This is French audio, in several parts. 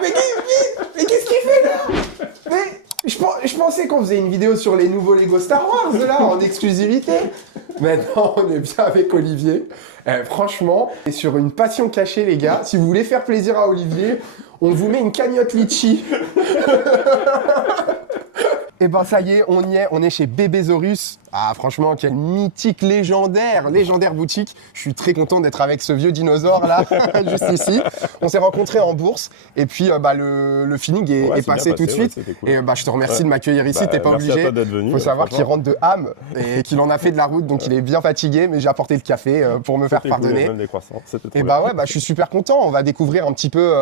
Mais qu'est-ce qu'il fait là? Mais je pensais qu'on faisait une vidéo sur les nouveaux Lego Star Wars là, en exclusivité. Maintenant, on est bien avec Olivier. Franchement, et sur une passion cachée, les gars, si vous voulez faire plaisir à Olivier, on vous met une cagnotte litchi. Et ben ça y est, on est chez Bébésaurus. Ah franchement, quelle mythique légendaire boutique. Je suis très content d'être avec ce vieux dinosaure là, juste ici. On s'est rencontrés en bourse et puis le feeling est passé tout de suite. Ouais, cool. Et je te remercie de m'accueillir ici, t'es pas merci obligé. à toi d'être venu, Faut savoir franchement. qu'il rentre de âme et qu'il en a fait de la route, donc il est bien fatigué, mais j'ai apporté le café pour me faire C'était cool, pardonner. même des croissants, c'était trop Et bien. je suis super content. On va découvrir un petit peu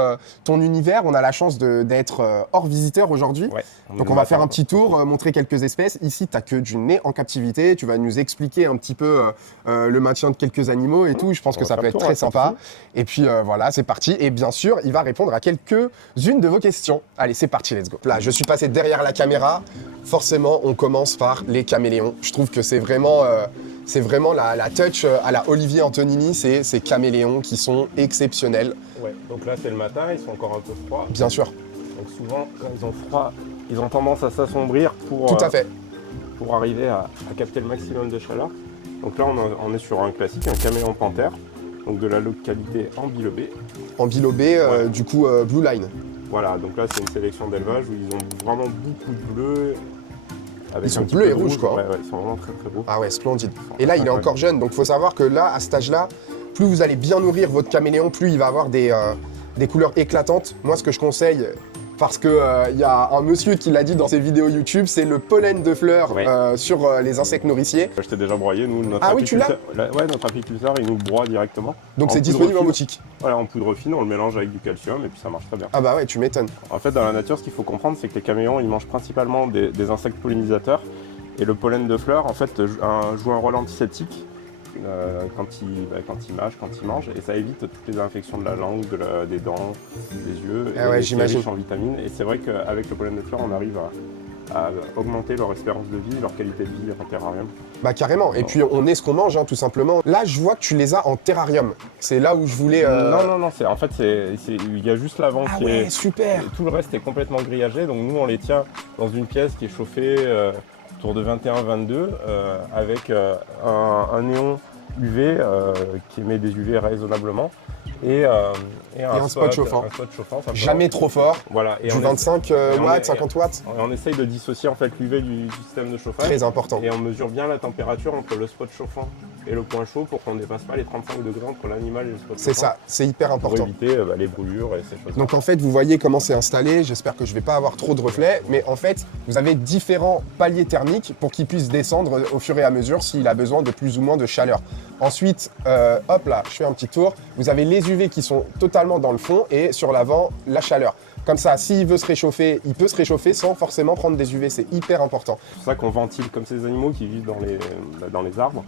ton univers. On a la chance d'être hors visiteur aujourd'hui. Ouais, Donc on va faire un petit tour, montrer quelques espèces. Ici, tu n'as que du nez en captivité. Tu vas nous expliquer un petit peu le maintien de quelques animaux et tout. Je pense que ça peut être très sympa. Et puis voilà, c'est parti. Et bien sûr, il va répondre à quelques-unes de vos questions. Allez, c'est parti, let's go. Là, je suis passé derrière la caméra. Forcément, on commence par les caméléons. Je trouve que c'est vraiment la touch à la Olivier Antonini. C'est ces caméléons qui sont exceptionnels. Ouais, donc là c'est le matin, ils sont encore un peu froids. Bien sûr, Donc souvent, quand ils ont froid, ils ont tendance à s'assombrir pour, tout à fait. pour arriver à capter le maximum de chaleur. Donc là, on est sur un classique, un caméléon panthère, donc de la localité Ambilobé. En bilobé, Ouais. du coup, Blue Line. Voilà, donc là, c'est une sélection d'élevage où ils ont vraiment beaucoup de bleu. avec Ils sont un petit bleus peu et de rouges, rouge. quoi. Ouais, ils sont vraiment très très beaux. Ah ouais, splendide. Et là, il est encore jeune, donc il faut savoir que là, à cet âge-là, plus vous allez bien nourrir votre caméléon, plus il va avoir des couleurs éclatantes. Moi, ce que je conseille, parce qu'il y a un monsieur qui l'a dit dans ses vidéos YouTube, c'est le pollen de fleurs Ouais. sur les insectes nourriciers. Je t'ai déjà broyé, nous, notre Ah oui, tu l'as? Ouais, notre apiculteur, il nous broie directement. Donc En c'est poudre disponible en fine. boutique. Voilà, en poudre fine, on le mélange avec du calcium et puis ça marche très bien. Ah bah ouais, tu m'étonnes. En fait, dans la nature, ce qu'il faut comprendre, c'est que les caméléons, ils mangent principalement des insectes pollinisateurs. Et le pollen de fleurs, en fait, joue un rôle antiseptique quand ils mâchent, quand ils mangent. Et ça évite toutes les infections de la langue, des dents, des yeux. Ah ouais, et j'imagine. riche en vitamines. Et c'est vrai qu'avec le pollen de fleurs, on arrive à augmenter leur espérance de vie, leur qualité de vie en terrarium. Bah carrément. Et puis on est ce qu'on mange, hein, tout simplement. Là, je vois que tu les as en terrarium. C'est là où je voulais... Non, en fait, il y a juste l'avant Ah qui ouais, est... super. Tout le reste est complètement grillagé. Donc nous, on les tient dans une pièce qui est chauffée autour de 21-22 avec un néon UV qui émet des UV raisonnablement et un spot chauffant. Un spot chauffant simplement. Jamais trop fort. Voilà. Et Du on 25 watts, 50 watts. on essaye de dissocier en fait l'UV du système de chauffage. Très important. Et on mesure bien la température entre le spot chauffant et le point chaud pour qu'on ne dépasse pas les 35 degrés entre l'animal et le spot C'est chauffant. ça, c'est hyper Pour important. éviter les brûlures et ces choses. Donc en fait, vous voyez comment c'est installé. J'espère que je vais pas avoir trop de reflets. Mais en fait, vous avez différents paliers thermiques pour qu'il puisse descendre au fur et à mesure s'il a besoin de plus ou moins de chaleur. Ensuite, hop là, je fais un petit tour. Vous avez les UV qui sont totalement dans le fond et sur l'avant, la chaleur. Comme ça, s'il veut se réchauffer, il peut se réchauffer sans forcément prendre des UV. C'est hyper important. C'est pour ça qu'on ventile comme ces animaux qui vivent dans les arbres.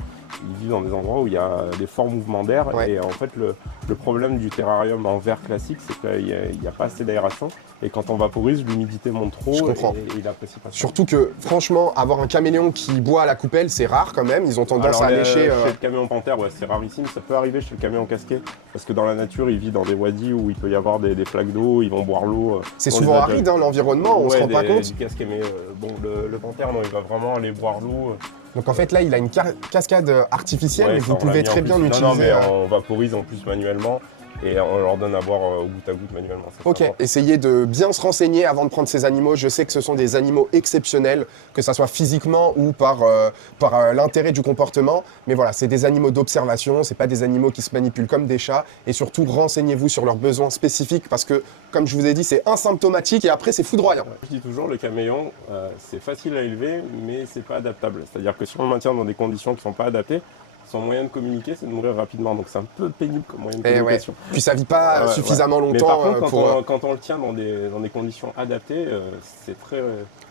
Ils vivent dans des endroits où il y a des forts mouvements d'air. Ouais. Et en fait, le problème du terrarium en verre classique, c'est qu'il n'y a pas assez d'aération. Et quand on vaporise, l'humidité monte trop Je comprends. et il apprécie pas ça. Surtout que, franchement, avoir un caméléon qui boit à la coupelle, c'est rare quand même. Ils ont tendance à lécher. Chez le caméléon panthère, ouais, c'est rarissime. Ça peut arriver chez le caméléon casqué. Parce que dans la nature, il vit dans des wadis où il peut y avoir des flaques d'eau. Ils vont boire l'eau. C'est On souvent les appelle- aride, hein, l'environnement, on se rend pas compte. Du casqué, mais bon, le panthère, non, il va vraiment aller boire l'eau. Donc en fait, là, il a une cascade artificielle, Ouais, mais ça, vous on l'a pouvez mis en très plus. bien Non, l'utiliser. mais on vaporise en plus manuellement et on leur donne à boire au goutte à goutte manuellement. Ça, c'est Ok, important. essayez de bien se renseigner avant de prendre ces animaux. Je sais que ce sont des animaux exceptionnels, que ça soit physiquement ou par l'intérêt du comportement. Mais voilà, c'est des animaux d'observation, c'est pas des animaux qui se manipulent comme des chats. Et surtout, renseignez-vous sur leurs besoins spécifiques parce que, comme je vous ai dit, c'est asymptomatique et après, c'est foudroyant. Je dis toujours, le caméléon, c'est facile à élever, mais c'est pas adaptable. C'est-à-dire que si on le maintient dans des conditions qui ne sont pas adaptées, son moyen de communiquer, c'est de mourir rapidement. Donc c'est un peu pénible comme moyen de Et ouais. communication. Puis ça vit pas Ouais, suffisamment ouais. Mais longtemps par contre, pour. quand on le tient dans des conditions adaptées, c'est très,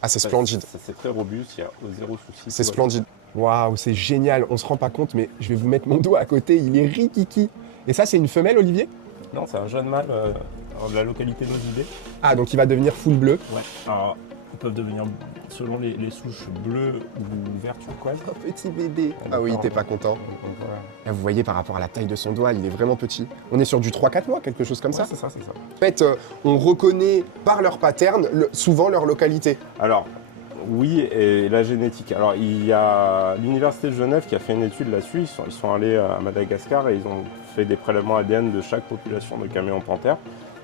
Ah, c'est splendide. c'est très robuste, il y a zéro souci. C'est tout va splendide. Waouh, c'est génial. On se rend pas compte, mais je vais vous mettre mon dos à côté. Il est rikiki. Et ça, c'est une femelle, Olivier? bien. Non, c'est un jeune mâle de la localité d'Ozidé. Ah, donc il va devenir full bleu. Ouais. Alors, Ils peuvent devenir, selon les souches, bleues ou vert turquoise. Un petit bébé. Ah oui, t'es pas content. Voilà. Là, vous voyez par rapport à la taille de son doigt, il est vraiment petit. On est sur du 3-4 mois, quelque chose comme ça. C'est ça. En fait, on reconnaît par leur pattern souvent leur localité. Alors, oui, et la génétique. Alors, il y a l'Université de Genève qui a fait une étude là-dessus. Ils sont allés à Madagascar et ils ont fait des prélèvements ADN de chaque population de caméléons panthères.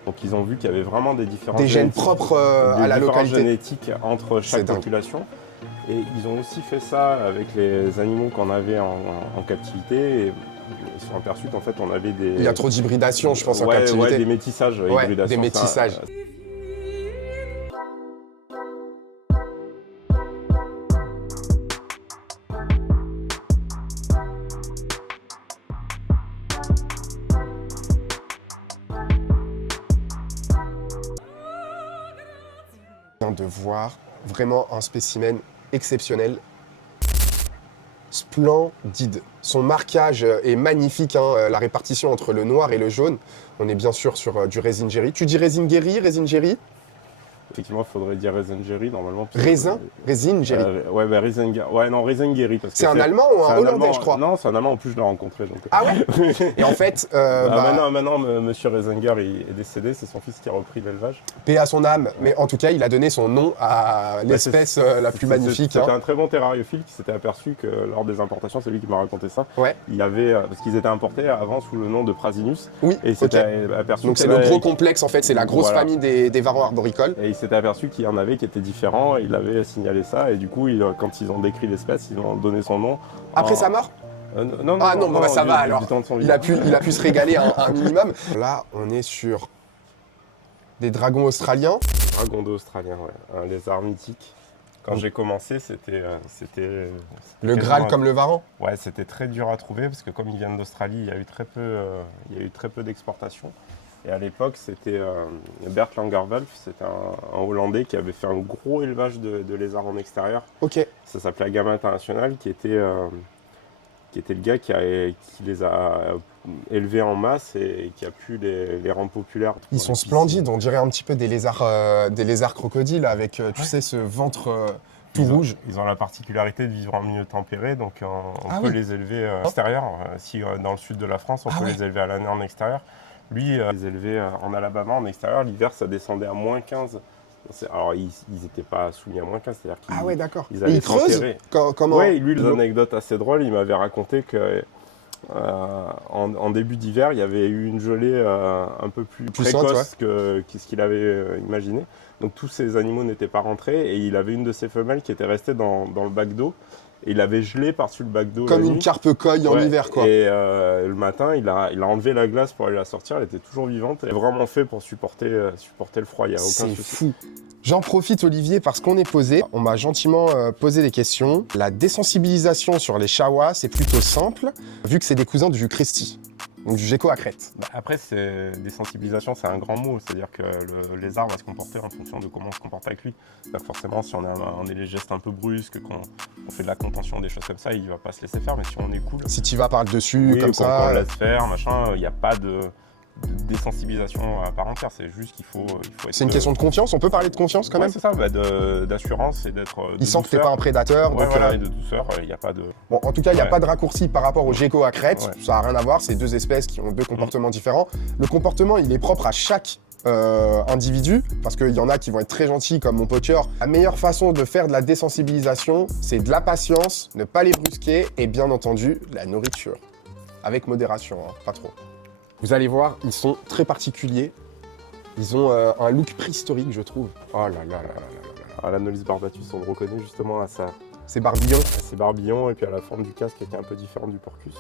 Donc, ils ont vu qu'il y avait vraiment des différences Des gènes propres à la localité. génétiques entre chaque population. Et ils ont aussi fait ça avec les animaux qu'on avait en captivité. Et ils se sont aperçus qu'en fait, on avait des... Il y a trop d'hybridation, je pense, en captivité. Ouais, des métissages. Des métissages. De voir vraiment un spécimen exceptionnel, splendide. Son marquage est magnifique, hein, la répartition entre le noir et le jaune. On est bien sûr sur du résine Jerry. Tu dis résine Jerry, résine Jerry? Effectivement, il faudrait dire raisin Jerry normalement. Résine Jerry. Raisin Jerry. C'est un Allemand ou un Hollandais, je crois? Non, c'est un Allemand, en plus je l'ai rencontré. Donc... Ah ouais. Et en fait... Maintenant, monsieur Reisinger est décédé, c'est son fils qui a repris l'élevage. Paix à son âme, mais en tout cas, il a donné son nom à l'espèce la plus magnifique. C'était un très bon terrariophile qui s'était aperçu que lors des importations, c'est lui qui m'a raconté ça, il y avait, parce qu'ils étaient importés avant sous le nom de Prasinus. Oui, et il s'était aperçu. Donc c'est le gros complexe, en fait, c'est la grosse famille des varans arboricoles. Et il s'était aperçu qu'il y en avait qui étaient différents, et il avait signalé ça, et du coup, quand ils ont décrit l'espèce, ils ont donné son nom. Après sa mort? Non, ça va alors. Il a pu se régaler un minimum. Là, on est sur des dragons australiens. Dragon d'eau australien, ouais. Un lézard mythique. Quand j'ai commencé, c'était le Graal comme le Varan. Ouais, c'était très dur à trouver parce que comme ils viennent d'Australie, il y a eu très peu d'exportation. Et à l'époque, c'était Bert Langerwolf, c'était un Hollandais qui avait fait un gros élevage de lézards en extérieur. Ok. Ça s'appelait Agama International, qui était le gars qui les a élevés en masse et qui a pu les rendre populaires. Ils sont splendides, on dirait un petit peu des lézards crocodiles avec, tu sais, ce ventre tout rouge. Ils ont la particularité de vivre en milieu tempéré, donc on peut les élever en extérieur. Si dans le sud de la France, on peut les élever à l'année en extérieur. Lui, les élever en Alabama en extérieur, l'hiver, ça descendait à moins 15. Alors, ils n'étaient pas soumis à moins 15, c'est-à-dire qu'ils ouais, d'accord. Ils allaient s'enterrer. Comment Oui, lui, l'anecdote assez drôle, il m'avait raconté que en début d'hiver, il y avait eu une gelée un peu plus précoce que ce qu'il avait imaginé. Donc, tous ces animaux n'étaient pas rentrés et il avait une de ses femelles qui était restée dans le bac d'eau. Et il avait gelé par-dessus le bac d'eau. Comme une carpe-coille en hiver, quoi. Et le matin, il a enlevé la glace pour aller la sortir. Elle était toujours vivante. Elle est vraiment fait pour supporter le froid. Il n'y a aucun souci. C'est fou. J'en profite, Olivier, parce qu'on est posé. On m'a gentiment posé des questions. La désensibilisation sur les chawas, c'est plutôt simple, vu que c'est des cousins du Cresty. Donc du gecko à crête. Après, désensibilisation, c'est un grand mot. C'est-à-dire que le lézard va se comporter en fonction de comment on se comporte avec lui. Forcément, si on a les gestes un peu brusques, qu'on fait de la contention, des choses comme ça, il ne va pas se laisser faire. Mais si on est cool... Si tu vas par le dessus, comme ça... qu'on laisse faire, machin, il n'y a pas de désensibilisation à part entière. C'est juste qu'il faut être... C'est une question de confiance. On peut parler de confiance quand même? C'est ça, d'assurance et d'être... Il sent que tu n'es pas un prédateur. Ouais, donc, voilà, et de douceur, il n'y a pas de... Bon, en tout cas, il n'y a pas de raccourci par rapport au gecko à crête. Ouais. Ça n'a rien à voir, c'est deux espèces qui ont deux comportements différents. Le comportement, il est propre à chaque individu, parce qu'il y en a qui vont être très gentils, comme mon potier. La meilleure façon de faire de la désensibilisation, c'est de la patience, ne pas les brusquer, et bien entendu, la nourriture. Avec modération, hein, pas trop. Vous allez voir, ils sont très particuliers. Ils ont un look préhistorique, je trouve. Oh là là là là là là. L'Anolis barbatus, on le reconnaît justement à ça. Ses barbillons. Ses barbillons, et puis à la forme du casque qui est un peu différente du porcus.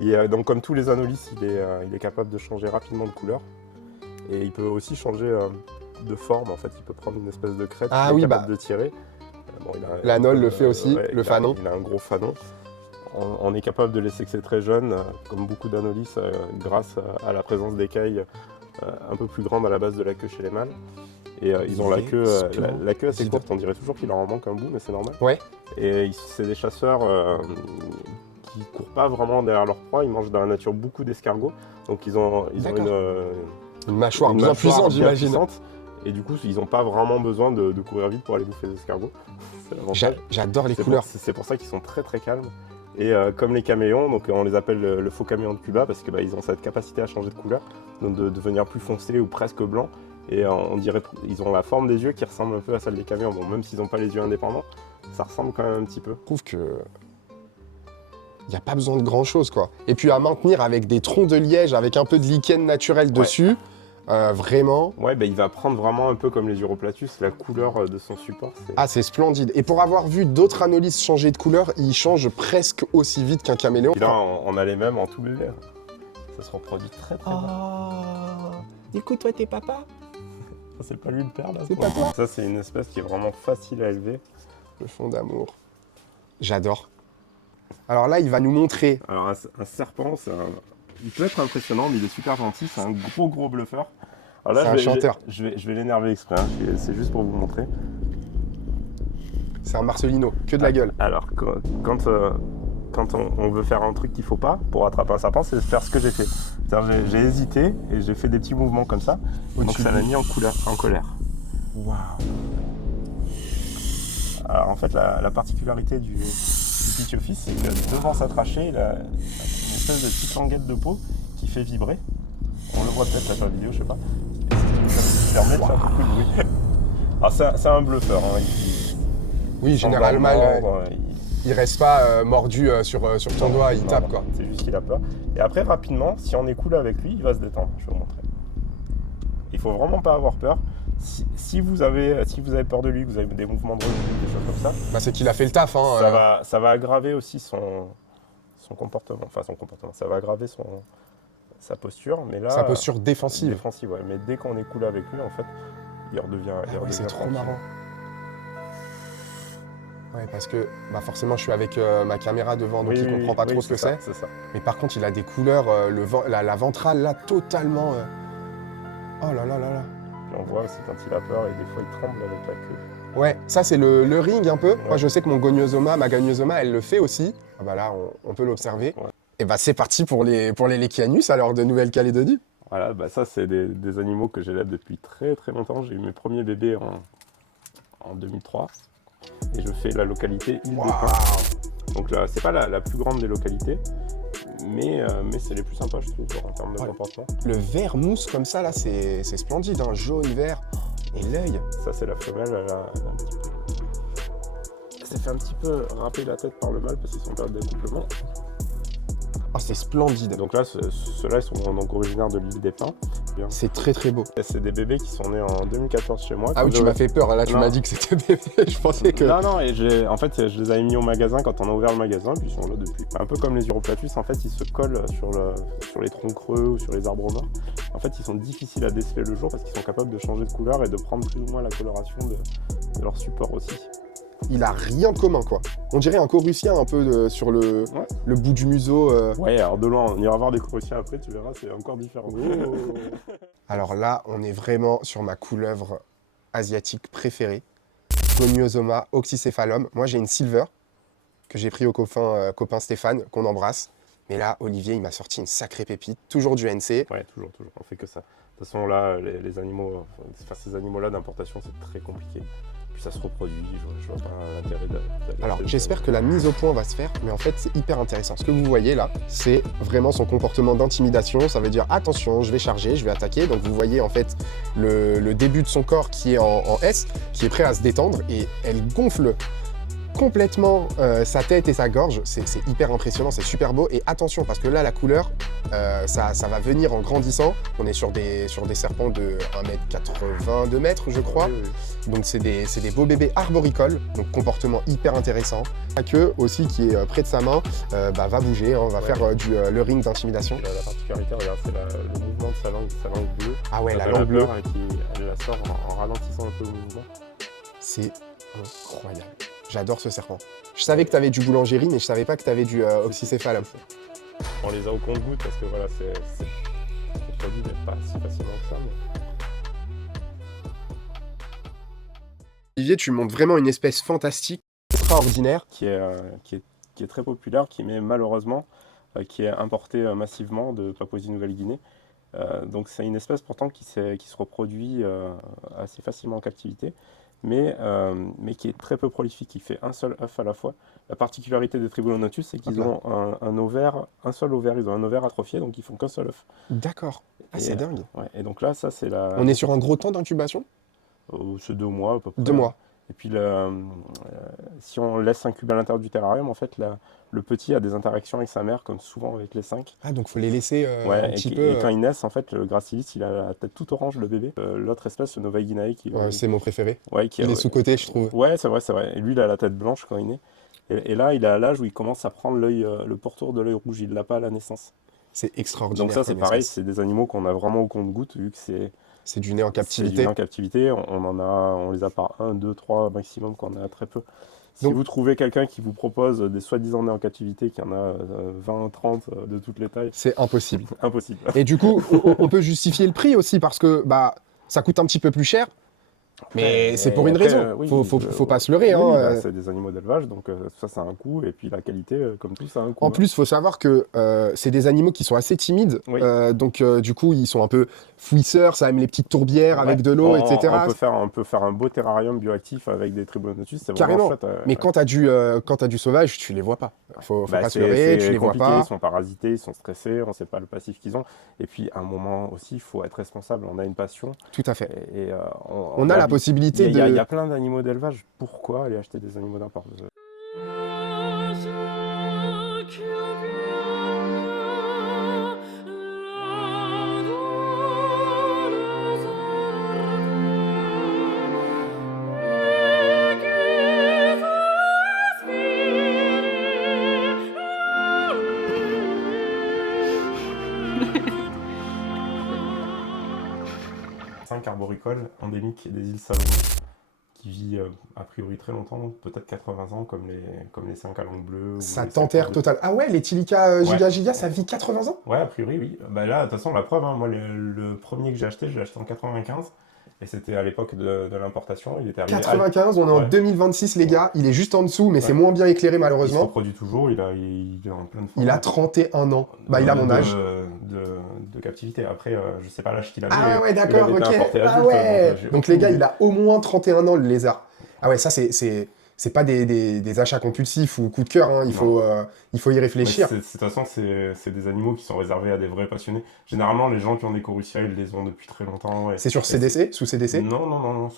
Et donc, comme tous les Anolis, il est capable de changer rapidement de couleur. Et il peut aussi changer de forme, en fait. Il peut prendre une espèce de crête qu'il est capable de tirer. L'anole le fait aussi, le fanon. Il a un gros fanon. On est capable de les sexer très jeunes, comme beaucoup d'anolis, grâce à la présence d'écailles un peu plus grandes à la base de la queue chez les mâles. Et ils ont la queue assez courte, on dirait toujours qu'il leur en manque un bout, mais c'est normal. Ouais. Et c'est des chasseurs qui courent pas vraiment derrière leur proie, ils mangent dans la nature beaucoup d'escargots. Donc ils ont une mâchoire bien puissante, j'imagine. Et du coup, ils n'ont pas vraiment besoin de courir vite pour aller bouffer des escargots. C'est l'avantage. J'adore les couleurs. C'est pour ça qu'ils sont très très calmes. Et comme les caméléons, donc on les appelle le faux caméléon de Cuba parce qu'ils ont cette capacité à changer de couleur, donc de devenir plus foncé ou presque blanc. Et on dirait ils ont la forme des yeux qui ressemble un peu à celle des caméléons. Bon, même s'ils n'ont pas les yeux indépendants, ça ressemble quand même un petit peu. Je trouve que il n'y a pas besoin de grand chose quoi. Et puis à maintenir avec des troncs de liège, avec un peu de lichen naturel dessus, vraiment. Ouais, il va prendre vraiment un peu comme les Uroplatus, la couleur de son support. Ah, c'est splendide. Et pour avoir vu d'autres Anolis changer de couleur, ils changent presque aussi vite qu'un caméléon. Et là, on a les mêmes en tout bébé. Ça se reproduit très très bien. Écoute, toi, t'es papa? C'est pas lui le père là. C'est pas toi? Ça, c'est une espèce qui est vraiment facile à élever. Le fond d'amour. J'adore. Alors là, il va nous montrer. Alors, un serpent, il peut être impressionnant, mais il est super gentil. C'est un gros bluffeur. C'est un chanteur. Je vais l'énerver exprès. Hein. C'est juste pour vous montrer. C'est un Marcelino, que de la gueule. Alors, quand on veut faire un truc qu'il faut pas pour attraper un serpent, c'est faire ce que j'ai fait. C'est-à-dire, j'ai hésité et j'ai fait des petits mouvements comme ça. Donc ça l'a mis en colère. Waouh. Alors en fait, la particularité du Pithiophyse, c'est que devant sa trachée, il a une espèce de petite languette de peau qui fait vibrer. On le voit peut-être sur la vidéo, je sais pas. Et c'est ce qui permet de faire beaucoup de bruit. Alors c'est un bluffeur. Hein. Oui, généralement, il reste pas mordu sur ton doigt, il tape quoi. C'est juste qu'il a peur. Et après, rapidement, si on est cool avec lui, il va se détendre. Je vais vous montrer. Il faut vraiment pas avoir peur. Si vous avez peur de lui, que vous avez des mouvements de reflux, des choses comme ça, bah c'est qu'il a fait le taf. Hein, ça va aggraver aussi son comportement. Enfin, son comportement. Ça va aggraver sa posture. Mais là, sa posture défensive. Défensive, ouais. Mais dès qu'on est cool avec lui, en fait, il redevient. C'est trop marrant. Ouais, parce que forcément, je suis avec ma caméra devant, donc il comprend pas trop ce que c'est. C'est ça. Mais par contre, il a des couleurs, la ventrale là, totalement. Oh là là là là. Et on voit aussi quand il a peur et des fois il tremble avec la queue. Ouais, ça c'est le ring un peu. Ouais. Moi je sais que ma goniosoma, elle le fait aussi. Ah bah là, on peut l'observer. Ouais. Et bah c'est parti pour les Lechianus alors de Nouvelle-Calédonie. Voilà, ça c'est des animaux que j'élève depuis très très longtemps. J'ai eu mes premiers bébés en 2003. Et je fais la localité Île des Pins. Donc là, c'est pas la plus grande des localités, mais c'est les plus sympas, je trouve, en termes de comportement. Le vert mousse comme ça, là, c'est splendide, hein, jaune, vert, et l'œil. Ça, c'est la femelle, elle a un petit peu... Elle s'est fait un petit peu râper la tête par le mâle parce qu'ils sont en période d'accouplement. Oh, c'est splendide. Donc là, ceux-là, ils sont donc originaires de l'île des Pins. C'est très très beau. C'est des bébés qui sont nés en 2014 chez moi. Ah oui, tu m'as fait peur, là tu m'as dit que c'était bébé, je pensais que... Non, et en fait, je les avais mis au magasin quand on a ouvert le magasin, puis ils sont là depuis. Un peu comme les Uroplatus, en fait, ils se collent sur les troncs creux ou sur les arbres morts. En fait, ils sont difficiles à déceler le jour parce qu'ils sont capables de changer de couleur et de prendre plus ou moins la coloration de leur support aussi. Il a rien de commun quoi. On dirait un Corussien un peu sur le bout du museau. Ouais, alors de loin, on ira voir des Corussiens après, tu verras, c'est encore différent. Alors là, on est vraiment sur ma couleuvre asiatique préférée. Goniosoma oxycéphalum. Moi, j'ai une silver que j'ai pris au copain Stéphane, qu'on embrasse. Mais là, Olivier, il m'a sorti une sacrée pépite. Toujours du NC. Ouais, toujours. On fait que ça. De toute façon, là, les animaux, ces animaux-là d'importation, c'est très compliqué. Puis ça se reproduit, je vois pas l'intérêt d'aller. Alors, j'espère que la mise au point va se faire, mais en fait, c'est hyper intéressant. Ce que vous voyez là, c'est vraiment son comportement d'intimidation. Ça veut dire, attention, je vais charger, je vais attaquer. Donc, vous voyez en fait le début de son corps qui est en S, qui est prêt à se détendre, et elle gonfle complètement sa tête et sa gorge. C'est hyper impressionnant, c'est super beau. Et attention, parce que là, la couleur, ça va venir en grandissant. On est sur des serpents de 1m80, 2 mètres, je crois. Oui. Donc, c'est des beaux bébés arboricoles. Donc, comportement hyper intéressant. La queue aussi, qui est près de sa main, va bouger, hein, va faire le ring d'intimidation. La particularité, regarde, c'est le mouvement de sa langue bleue. Ah ouais, la langue bleue. Elle la sort en ralentissant un peu le mouvement. C'est incroyable. J'adore ce serpent. Je savais que tu avais du boulangerie, mais je savais pas que tu avais du oxycéphalum. On les a au compte-gouttes parce que voilà, c'est produit pas si facilement que ça. Mais... Olivier, tu montres vraiment une espèce fantastique, extraordinaire. Qui est très populaire, mais malheureusement, qui est importé massivement de Papouasie-Nouvelle-Guinée. Donc c'est une espèce pourtant qui se reproduit assez facilement en captivité, mais qui est très peu prolifique, qui fait un seul œuf à la fois. La particularité des Tribononotus, c'est qu'ils ont un seul ovaire, ils ont un ovaire atrophié, donc ils font qu'un seul œuf. D'accord. Ah, c'est dingue. Ouais, et donc là, ça c'est On est sur un gros temps d'incubation? c'est 2 mois à peu près. 2 mois. Et puis si on laisse incuber à l'intérieur du terrarium, en fait, le petit a des interactions avec sa mère, comme souvent avec les 5. Ah, donc faut les laisser Ouais, un petit peu. et quand ils naissent, en fait, le Gracilis, il a la tête toute orange, le bébé. L'autre espèce, le Novae qui, Ouais, c'est mon préféré. ouais, Il est sous-coté, je trouve. ouais, c'est vrai, c'est vrai. Et lui, il a la tête blanche quand il naît. Et là, il est à l'âge où il commence à prendre l'œil, le pourtour de l'œil rouge. Il l'a pas à la naissance. C'est extraordinaire. Donc ça, c'est comme pareil, espèce. c'est des animaux qu'on a vraiment au compte-gouttes, vu que C'est du nez en c'est du captivité. nez en captivité. On les a par 1, 2, 3 maximum, qu'on a très peu. Si Donc- vous trouvez quelqu'un qui vous propose des soi-disant nés en captivité, qui en a 20, 30 de toutes les tailles, C'est impossible. impossible. Et du coup, on peut justifier le prix aussi parce que bah, ça coûte un petit peu plus cher. Mais c'est pour une raison. Oui, Faut pas se leurrer. oui, Hein. bah, c'est des animaux d'élevage, donc ça a un coût. Et puis la qualité, comme tout, ça a un coût. En plus, il faut savoir que c'est des animaux qui sont assez timides. Oui. Donc, du coup, ils sont un peu fouisseurs. Ça aime les petites tourbières avec de l'eau, etc. On peut faire un beau terrarium bioactif avec des Tribonotus, c'est Carrément. vraiment chouette. Mais quand tu as du sauvage, tu les vois pas. Faut pas se leurrer, tu les vois compliqué, pas. ils sont parasités, ils sont stressés, on ne sait pas le passif qu'ils ont. Et puis, à un moment aussi, il faut être responsable. On a une passion. Tout à fait. Et, On a la possibilité Il y de. a plein d'animaux d'élevage. Pourquoi aller acheter des animaux d'import? C'est un arboricoles endémique des îles Salomon qui vit a priori très longtemps, peut-être 80 ans comme les 5 à langue bleue. Ça t'enterre total. Ah ouais, les Tilica giga, ça vit 80 ans? Ouais, a priori, oui. Bah là, de toute façon, la preuve, hein, moi, le premier que j'ai acheté, en 95. Et c'était à l'époque de l'importation. Il était arrivé 95, on est en 2026, les gars. Il est juste en dessous, mais c'est moins bien éclairé, Il se malheureusement. reproduit toujours, il est en pleine forme. Il a 31 ans. Bah, il a mon âge. De captivité. Après, je sais pas l'âge qu'il avait. Ah ouais, d'accord, il avait été ok. importé Ah adulte, ouais. j'ai Donc, aucune les gars, idée. il a au moins 31 ans, le lézard. Ah ouais, ça, c'est pas des achats compulsifs ou coup de cœur. Hein. Il faut y réfléchir. De toute façon, c'est des animaux qui sont réservés à des vrais passionnés. Généralement, les gens qui ont des Corussia, ils les ont depuis très longtemps. Ouais. C'est sur CDC, sous CDC? Non,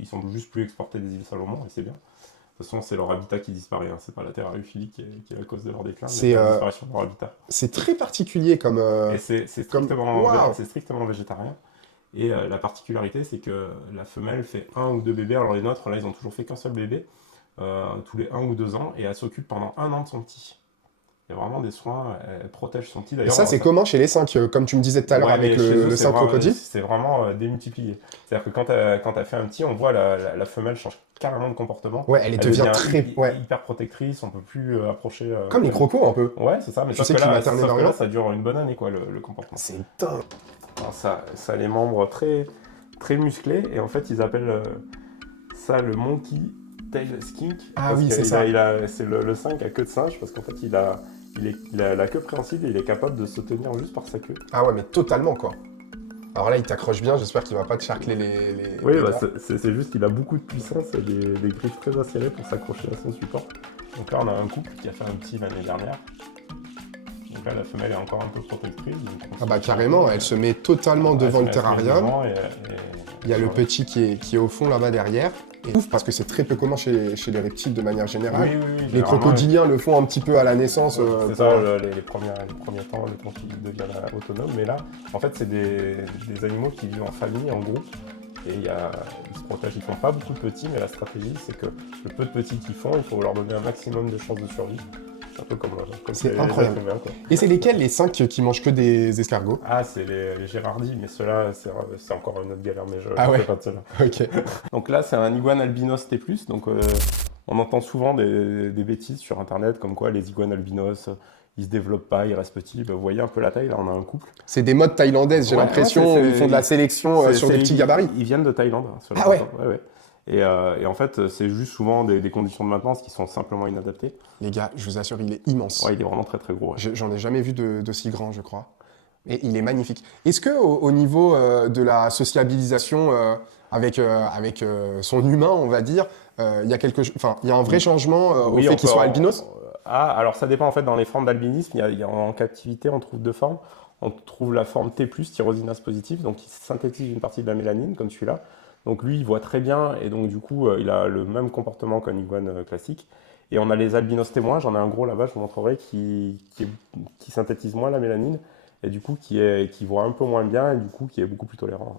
ils sont juste plus exportés des îles Salomon, et c'est bien. De toute façon, c'est leur habitat qui disparaît. Hein. C'est pas la terrariophilie qui est la cause de leur déclin, mais la disparition de leur habitat. C'est très particulier comme. Et c'est strictement végétarien. Et la particularité, c'est que la femelle fait 1 ou 2 bébés. Alors les nôtres, là, ils ont toujours fait qu'un seul bébé, tous les 1 ou 2 ans, et elle s'occupe pendant 1 an de son petit. Il y a vraiment des soins, elle protège son petit. Et D'ailleurs, ça, c'est comment chez les 5, comme tu me disais tout à l'heure ouais, avec mais chez eux, le 5 crocodile? c'est vraiment démultiplié. C'est-à-dire que quand elle fait un petit, on voit la femelle change carrément de comportement. Ouais, elle devient très. Ouais. Hyper protectrice, on peut plus approcher. Comme les crocos, un peu. Ouais, c'est ça, mais Je sais qu'ils maternent sauf que énormément. là, ça dure une bonne année, quoi, le comportement. C'est dingue. Alors ça a les membres très, très musclés, et en fait, ils appellent ça le monkey tail skink. Ah oui, c'est ça. C'est le 5 à queue de singe, parce qu'en fait, il a la queue préhensile et il est capable de se tenir juste par sa queue. Ah ouais, mais totalement, quoi. Alors là, il t'accroche bien, j'espère qu'il va pas te charcler les Oui, les bah, doigts. c'est juste qu'il a beaucoup de puissance et des griffes très acérées pour s'accrocher à son support. Donc là, on a un couple qui a fait un petit l'année dernière. Donc là, la femelle est encore un peu protectrice. Ah bah carrément, elle se met totalement devant le terrarium. Il y a le petit qui est au fond là-bas derrière. Et ouf, parce que c'est très peu commun chez les reptiles de manière générale. Oui, Les crocodiliens le font un petit peu à la naissance. C'est ça, les premiers temps, le temps qu'ils deviennent autonomes. Mais là, en fait, c'est des animaux qui vivent en famille, en groupe. Et ils se protègent, ils font pas beaucoup de petits, mais la stratégie, c'est que le peu de petits qu'ils font, il faut leur donner un maximum de chances de survie. C'est un peu comme c'est les incroyable. êtres humains, quoi. Et c'est lesquels les 5 qui mangent que des escargots? Ah, c'est les Gérardis, mais ceux-là, c'est encore une autre galère, mais je Ah ouais. sais pas de ceux-là. Ok. Donc là, c'est un iguane albinos T+, donc on entend souvent des bêtises sur Internet, comme quoi les iguanes albinos, ils se développent pas, ils restent petits. Bah, vous voyez un peu la taille, là, on a un couple. C'est des modes thaïlandaises, j'ai l'impression, où ils font de la sélection sur des petits gabarits. Ils viennent de Thaïlande. Hein, Ah ouais. Ouais. Et en fait, c'est juste souvent des conditions de maintenance qui sont simplement inadaptées. Les gars, je vous assure, il est immense. Ouais, il est vraiment très très gros. Ouais. J'en ai jamais vu d'aussi grand, je crois. Et il est magnifique. Est-ce que au niveau de la sociabilisation avec son humain, on va dire, il y a il y a un vrai changement au fait qu'il soit albinos? Alors ça dépend en fait dans les formes d'albinisme. En captivité, on trouve deux formes. On trouve la forme T+, tyrosinase positive, donc qui synthétise une partie de la mélanine, comme celui-là. Donc lui, il voit très bien, et donc du coup, il a le même comportement qu'un iguane classique. Et on a les albinos témoins, j'en ai un gros là-bas, je vous montrerai, qui synthétise moins la mélanine, et du coup qui voit un peu moins bien, et du coup qui est beaucoup plus tolérant.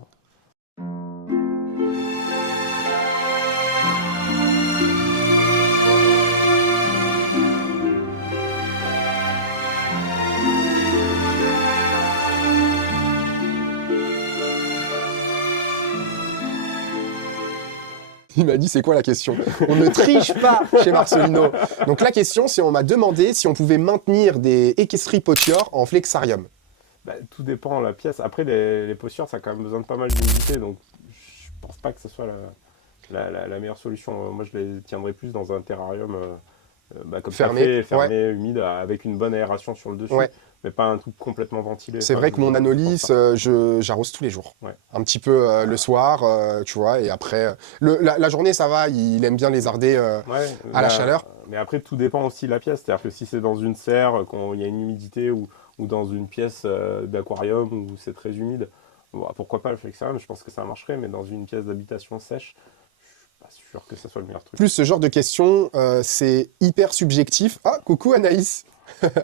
Il m'a dit, c'est quoi la question? On ne triche pas chez Marcelino. Donc la question, c'est on m'a demandé si on pouvait maintenir des équestries potiors en flexarium. Bah, tout dépend de la pièce. Après, les postures, ça a quand même besoin de pas mal d'humidité, donc je pense pas que ce soit la meilleure solution. Moi, je les tiendrais plus dans un terrarium comme Fermé, fermé, humide, avec une bonne aération sur le dessus, mais pas un truc complètement ventilé. C'est vrai que mon anolis, j'arrose tous les jours. Ouais. Un petit peu le soir, tu vois, et après... la journée, ça va, il aime bien lézarder à la chaleur. Mais après, tout dépend aussi de la pièce. C'est-à-dire que si c'est dans une serre, quand il y a une humidité, ou dans une pièce d'aquarium où c'est très humide, bon, pourquoi pas le flexarium, je pense que ça marcherait, mais dans une pièce d'habitation sèche, je suis pas sûr que ça soit le meilleur truc. Plus ce genre de questions, c'est hyper subjectif. Ah, coucou Anaïs.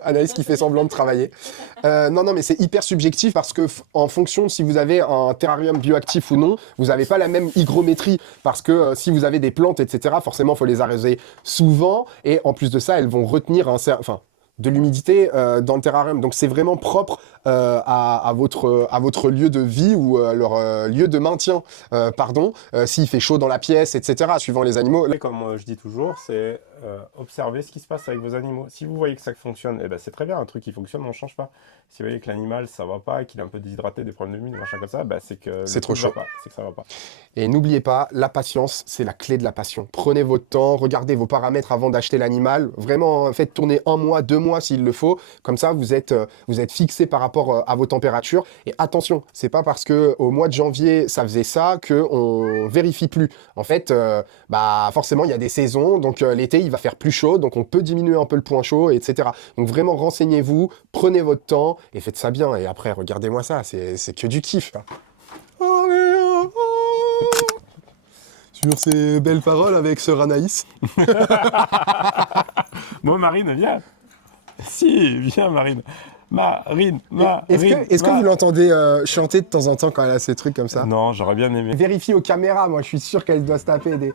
Anaïs qui fait semblant de travailler. Non, mais c'est hyper subjectif parce que en fonction si vous avez un terrarium bioactif ou non, vous n'avez pas la même hygrométrie parce que si vous avez des plantes, etc., forcément, il faut les arroser souvent et en plus de ça, elles vont retenir de l'humidité dans le terrarium. Donc c'est vraiment propre à votre lieu de vie ou leur lieu de maintien, s'il fait chaud dans la pièce, etc., suivant les animaux. Et comme je dis toujours, c'est observer ce qui se passe avec vos animaux. Si vous voyez que ça fonctionne, eh ben c'est très bien, un truc qui fonctionne, on ne change pas. Si vous voyez que l'animal, ça va pas, qu'il est un peu déshydraté, des problèmes de mine, machin comme ça, c'est que c'est trop chaud. C'est que ça va pas. Et n'oubliez pas, la patience, c'est la clé de la passion. Prenez votre temps, regardez vos paramètres avant d'acheter l'animal. Vraiment, faites tourner 1 mois, 2 mois s'il le faut. Comme ça, vous êtes fixé par rapport à vos températures. Et attention, c'est pas parce que au mois de janvier, ça faisait ça qu'on vérifie plus. En fait, forcément, il y a des saisons. Donc l'été, il va faire plus chaud. Donc on peut diminuer un peu le point chaud, etc. Donc vraiment, renseignez-vous, prenez votre temps et faites ça bien. Et après, regardez-moi ça, c'est que du kiff. Sur ces belles paroles avec Sœur Anaïs. Bon, Marine, viens. Si, viens, Marine. Marine. Est-ce que vous l'entendez chanter de temps en temps quand elle a ces trucs comme ça? Non, j'aurais bien aimé. Vérifie aux caméras, moi je suis sûr qu'elle doit se taper des...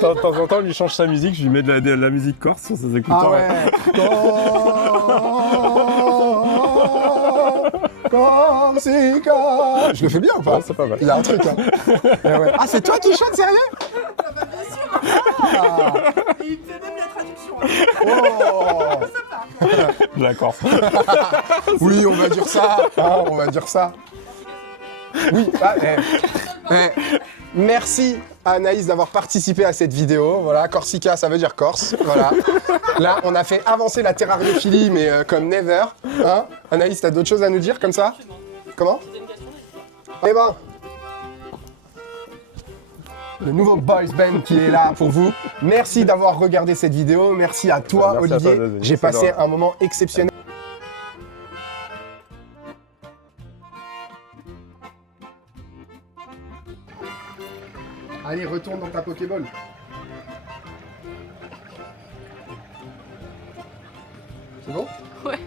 De temps en temps, on lui change sa musique, je lui mets de la musique corse sur ses écouteurs. Corsica. Je le fais bien ou pas? C'est pas mal. Il y a un truc, hein. Ah, c'est toi qui chantes, sérieux? Bien sûr. Et il fait même la traduction. De la Corse. Oui, on va dire ça. On va dire ça. Oui, merci à Anaïs d'avoir participé à cette vidéo. Voilà, Corsica, ça veut dire Corse. Voilà. Là, on a fait avancer la terrariophilie, mais comme never. Hein? Anaïs, t'as d'autres choses à nous dire comme ça? Comment? Eh ben, le nouveau boys band qui est là pour vous. Merci d'avoir regardé cette vidéo. Merci à toi, merci Olivier. à toi, j'ai passé un moment exceptionnel. Allez, retourne dans ta Pokéball. C'est bon? Ouais.